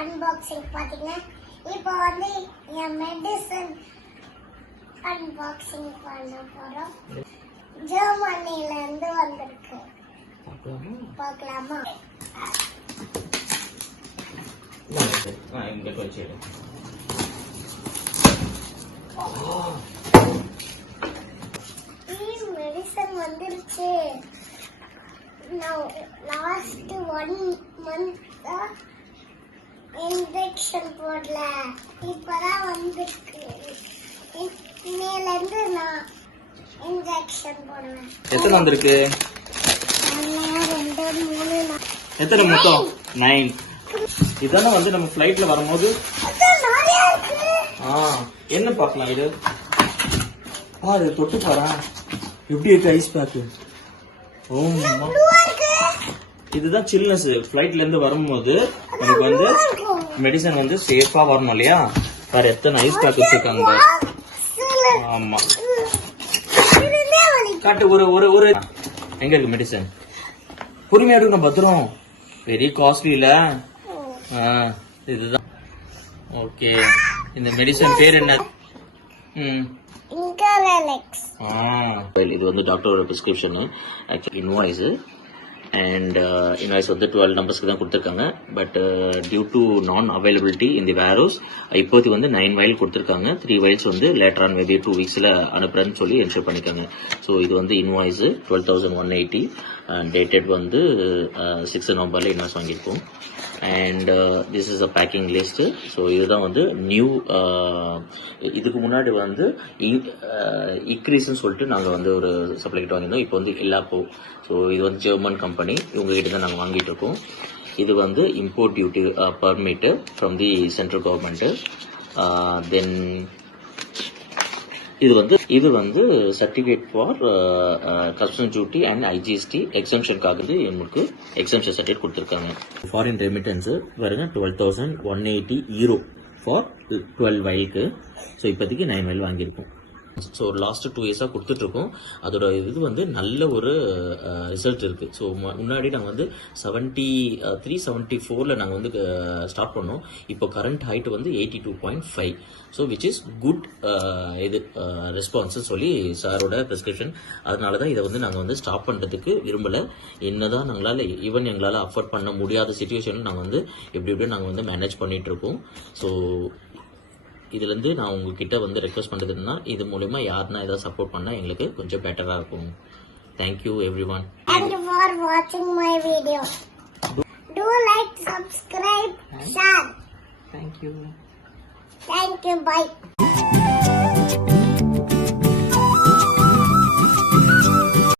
Unboxing பாத்தீங்க. இப்போ வந்து என் மெடிசன் அன்பாக்சிங் பண்ண போறோம். ஜெர்மனில இருந்து வந்திருக்கு. பார்க்கலாமா? இங்க வச்சிரு. மெடிசன் வந்துருச்சு. நான் லாஸ்ட் 1 month இன்ஜெக்ஷன் போடல. இப்பதான் வந்திருக்கு. இன்னையில இருந்து நான் இன்ஜெக்ஷன் போடுவேன். எத்தனை வந்திருக்கு? 1 2 3 எத்தனை மொத்தம்? 9. இதான வந்து நம்ம ஃளைட்ல வரும்போது என்ன பார்க்கலாம் இது? பாரு, தொட்டு பாரு எப்படி இருக்கு ஐஸ் பேக். இதுதான் சில்னஸ். ஃளைட்ல இருந்து வரும்போது நமக்கு வந்து மெடிசன் வந்து சேஃபா வரணும் இல்லையா? வேற எத்தனை ஐஸ் பேக் வச்சிருக்காங்க. ஆமா, காட்டு. ஒரு ஒரு எங்க இருக்கு மெடிசன்? பொறுமையா எடுக்கணும், பத்திரம். வெரி காஸ்ட்லி இல்ல? இதுதான். ஓகே, இந்த மெடிசன் பேர் என்ன? இது வந்து டாக்டரோட prescription. Actually invoice and invoice வந்து 12 நம்பர்ஸ்க்கு தான் கொடுத்துருக்காங்க. பட் டியூ டு நான் அவைலபிலிட்டி இந்த வேரோஸ் இப்போதைக்கு வந்து 9 வயல் கொடுத்துருக்காங்க. 3 வயல்ஸ் வந்து லேட்டர் ஆன் மேபி 2 வீக்ஸ்ல அனுப்புறேன்னு சொல்லி என்ஷூர் பண்ணிக்காங்க. ஸோ இது வந்து இன்வாய்ஸ் 12,180 டேட்டட் வந்து 6 நவம்பர்ல இன்வாய்ஸ் வாங்கியிருக்கோம். And this is a packing list. So இதுதான் வந்து நியூ. இதுக்கு முன்னாடி வந்து இக்ரீஸ்ன்னு சொல்லிட்டு நாங்கள் வந்து ஒரு சப்ளை கிட்ட வாங்கியிருந்தோம். இப்போ வந்து எல்லாப்போ. ஸோ இது வந்து ஜெர்மன் கம்பெனி, இவங்க கிட்ட தான் நாங்கள் வாங்கிட்டு இருக்கோம். இது வந்து import duty permit from the central government. Then இது வந்து certificate for customs duty and IGST எக்ஸம்ஷனுக்காக எங்களுக்கு எக்ஸம்ஷன் சர்டிஃபிகேட் கொடுத்துருக்காங்க. ஃபாரின் ரெமிட்டன்ஸ் பாருங்க, 12,180 யூரோ ஃபார் 12 வயலுக்கு. ஸோ இப்போதைக்கு 9 வயல் வாங்கியிருக்கோம். ஸோ லாஸ்ட் 2 இயர்ஸாக கொடுத்துட்ருக்கோம். அதோட இது வந்து நல்ல ஒரு ரிசல்ட் இருக்குது. ஸோ முன்னாடி நாங்கள் வந்து 73, 74 நாங்கள் வந்து ஸ்டார்ட் பண்ணோம். இப்போ கரண்ட் ஹைட் வந்து 82.5. ஸோ விச் இஸ் குட் இது ரெஸ்பான்ஸ் சொல்லி சாரோட ப்ரிஸ்கிரிப்ஷன். அதனால தான் இதை வந்து நாங்கள் வந்து ஸ்டாப் பண்ணுறதுக்கு விரும்பலை. என்னதான் எங்களால் அஃபோர்ட் பண்ண முடியாத சுச்சுவேஷனில் நாங்கள் வந்து எப்படியும் நாங்கள் வந்து மேனேஜ் பண்ணிட்டு இருக்கோம். ஸோ இதுலேருந்து நான் உங்ககிட்ட வந்து ரெக்வஸ்ட் பண்ணுறதுன்னா, இது மூலமா யாருன்னா ஏதாவது சப்போர்ட் பண்ணால் எங்களுக்கு கொஞ்சம் பெட்டராக இருக்கும். Thank you everyone. Thank you for watching my video. Do like, subscribe, share. Thank you. Thank you. Bye.